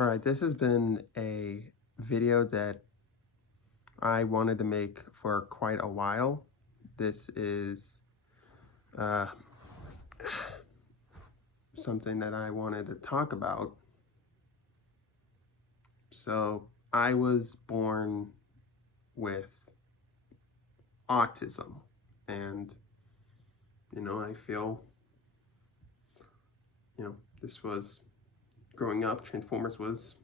Alright, this has been a video that I wanted to make for quite a while. This is uh, something that I wanted to talk about. So, I was born with autism, and I feel, this was growing up. Transformers was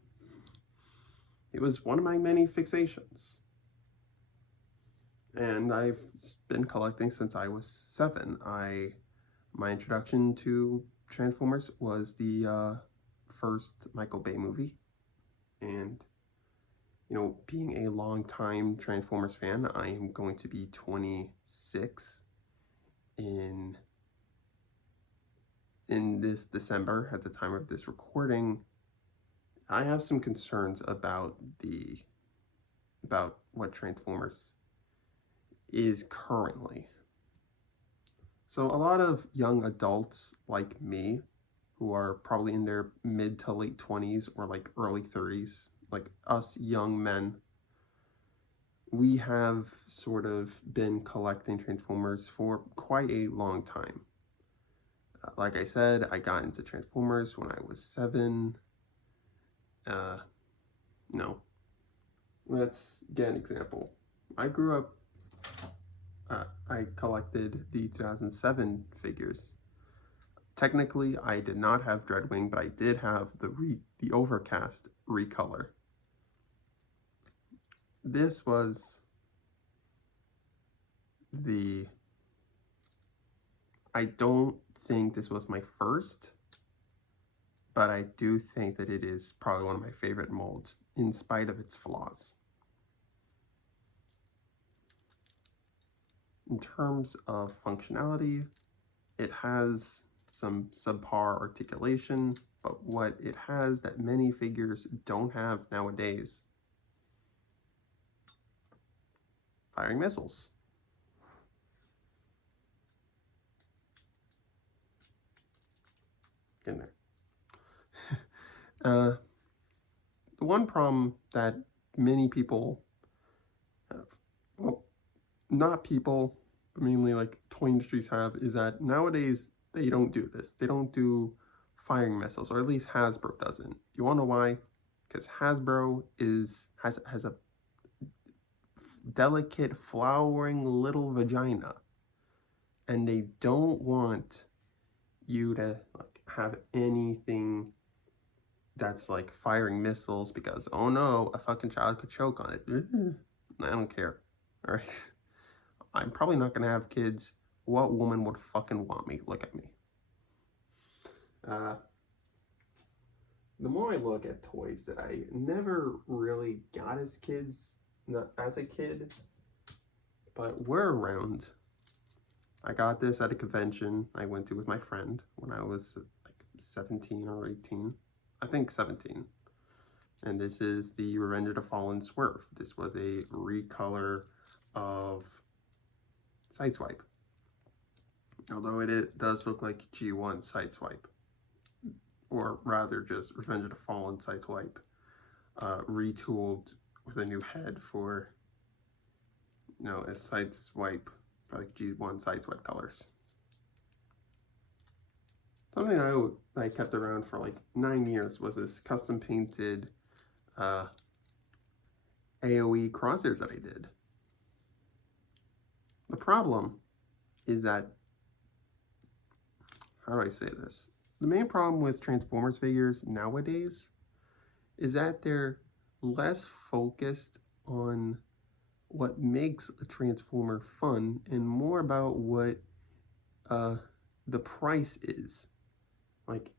one of my many fixations. And I've been collecting since I was 7. My introduction to Transformers was the first Michael Bay movie, and being a long-time Transformers fan, I am going to be 26 in this December. At the time of this recording, I have some concerns about what Transformers is currently. So a lot of young adults like me, who are probably in their mid to late 20s or like early 30s, like us young men, we have sort of been collecting Transformers for quite a long time. Like I said, I got into Transformers when I was 7. No. Let's get an example. I grew up, I collected the 2007 figures. Technically, I did not have Dreadwing, but I did have the Overcast recolor. This was I don't think this was my first, but I do think that it is probably one of my favorite molds, in spite of its flaws. In terms of functionality, it has some subpar articulation, but what it has that many figures don't have nowadays: firing missiles. In there. The one problem that many people have, well, not people, but mainly like toy industries have, is that nowadays they don't do this. They don't do firing missiles, or at least Hasbro doesn't. You wanna know why? Because Hasbro has a delicate, flowering little vagina, and they don't want you to like have anything that's like firing missiles, because oh no, a fucking child could choke on it. I don't care. All right, I'm probably not gonna have kids. What woman would fucking want me? Look at me. The more I look at toys that I never really got as a kid, but were around. I got this at a convention I went to with my friend when I was like 17 or 18. I think 17. And this is the Revenge of the Fallen Swerve. This was a recolor of Sideswipe. Although it does look like G1 Sideswipe. Or rather just Revenge of the Fallen Sideswipe. Retooled with a new head for, a Sideswipe for like G1 Sideswipe colors. Something I kept around for like 9 years was this custom painted AoE crosshairs that I did. The problem is that, how do I say this? The main problem with Transformers figures nowadays is that they're less focused on what makes a Transformer fun and more about what the price is. Like,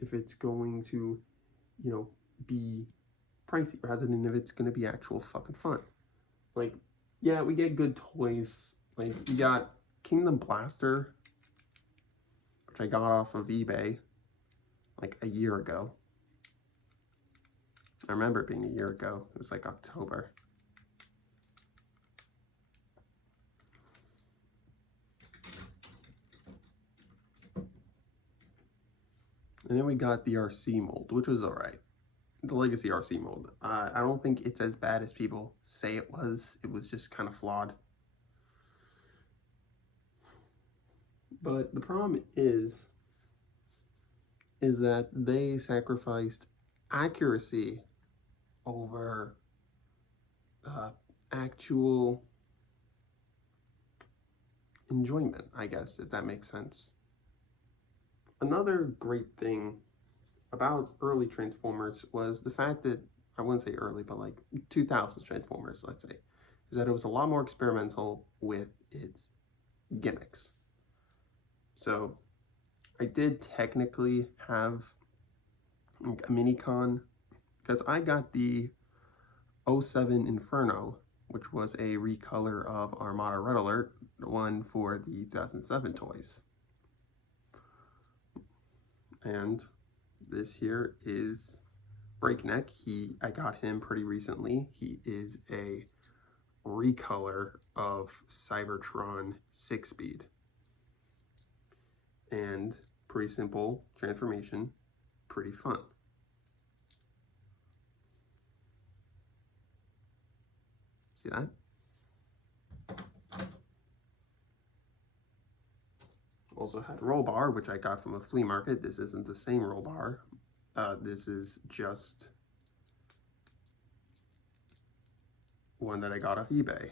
if it's going to, be pricey rather than if it's going to be actual fucking fun. Like, yeah, we get good toys. Like, we got Kingdom Blaster, which I got off of eBay like a year ago. I remember it being a year ago. It was like October. And then we got the RC mold, which was alright. the Legacy RC mold. I don't think it's as bad as people say it was. It was just kind of flawed. But the problem is that they sacrificed accuracy over actual enjoyment, I guess, if that makes sense. Another great thing about early Transformers was the fact that, I wouldn't say early, but like 2000s Transformers, let's say, is that it was a lot more experimental with its gimmicks. So I did technically have a mini-con, because I got the 07 Inferno, which was a recolor of Armada Red Alert, the one for the 2007 toys. And this here is Breakneck. I got him pretty recently. He is a recolor of Cybertron 6-speed. And pretty simple transformation, pretty fun. See that? Also had Roll Bar, which I got from a flea market. This isn't the same Roll Bar. This is just one that I got off eBay.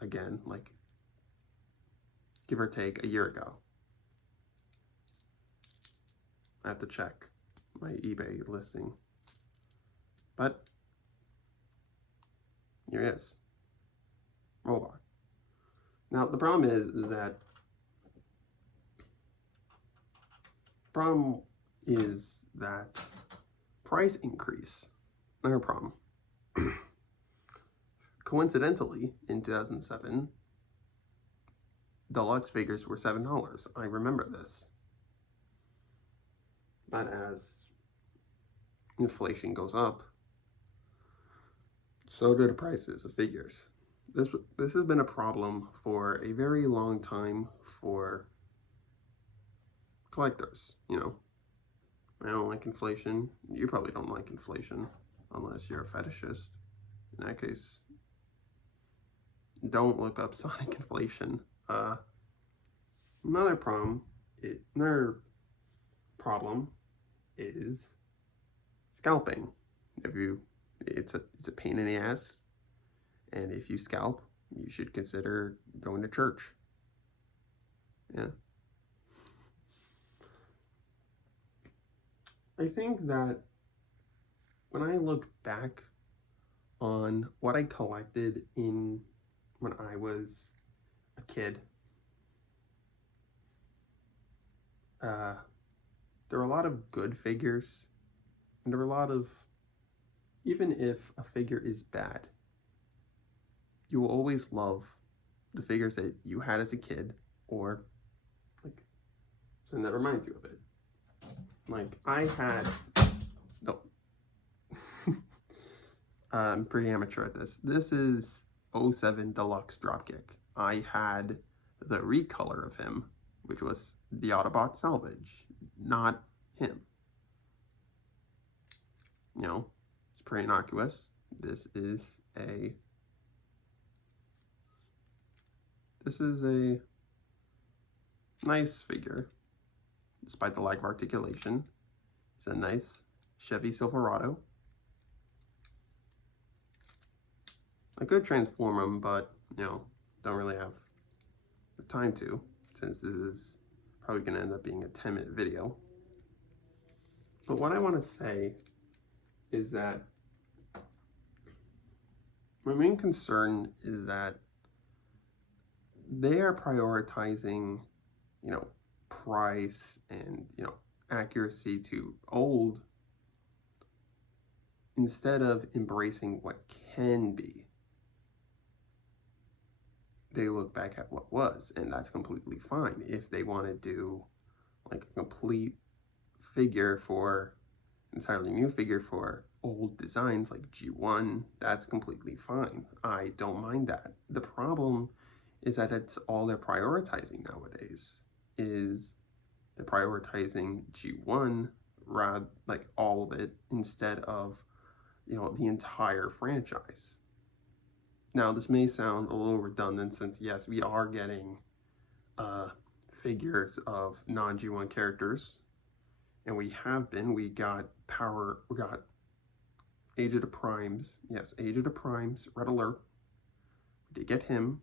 Again, like, give or take a year ago. I have to check my eBay listing. But here it is. Roll Bar. Now, the problem is that price increase, not a problem. Coincidentally, in 2007, deluxe figures were $7. I remember this. But as inflation goes up, so do the prices of figures. This has been a problem for a very long time for collectors, you know. I don't like inflation. You probably don't like inflation unless you're a fetishist. In that case, don't look up Sonic inflation. Another problem is scalping. It's a pain in the ass, and if you scalp, you should consider going to church. Yeah. I think that when I look back on what I collected when I was a kid, there were a lot of good figures, and there were a lot of, even if a figure is bad, you will always love the figures that you had as a kid, or like something that reminds you of it. Like, I had, I'm pretty amateur at this. This is 07 Deluxe Dropkick. I had the recolor of him, which was the Autobot Salvage, not him. You know, it's pretty innocuous. This is a nice figure, despite the lack of articulation. It's a nice Chevy Silverado. I could transform him, but, you know, don't really have the time to, since this is probably going to end up being a 10-minute video. But what I want to say is that my main concern is that they are prioritizing, you know, price and, you know, accuracy to old, instead of embracing what can be. They look back at what was, and that's completely fine. If they want to do like a complete figure for, entirely new figure for old designs like G1, that's completely fine. I don't mind that. The problem is that it's all they're prioritizing nowadays, is they're prioritizing G1, rather, like all of it, instead of you know, the entire franchise. Now, this may sound a little redundant since, yes, we are getting figures of non-G1 characters, and we got Age of the Primes, yes, Age of the Primes, Red Alert, we did get him.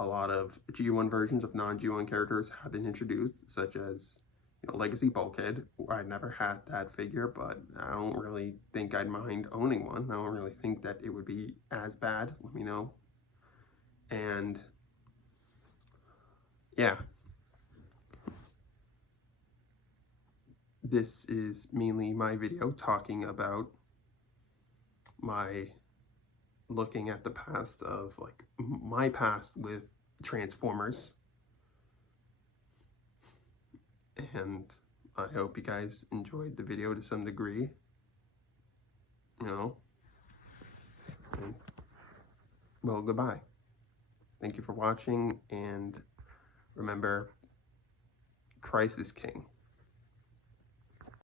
A lot of G1 versions of non-G1 characters have been introduced, such as, you know, Legacy Bulkhead. I never had that figure, but I don't really think I'd mind owning one. I don't really think that it would be as bad. Let me know. And yeah, this is mainly my video talking about my looking at the past of, like, my past with Transformers. And I hope you guys enjoyed the video to some degree. You know, and, well, goodbye. Thank you for watching, and remember, Christ is King.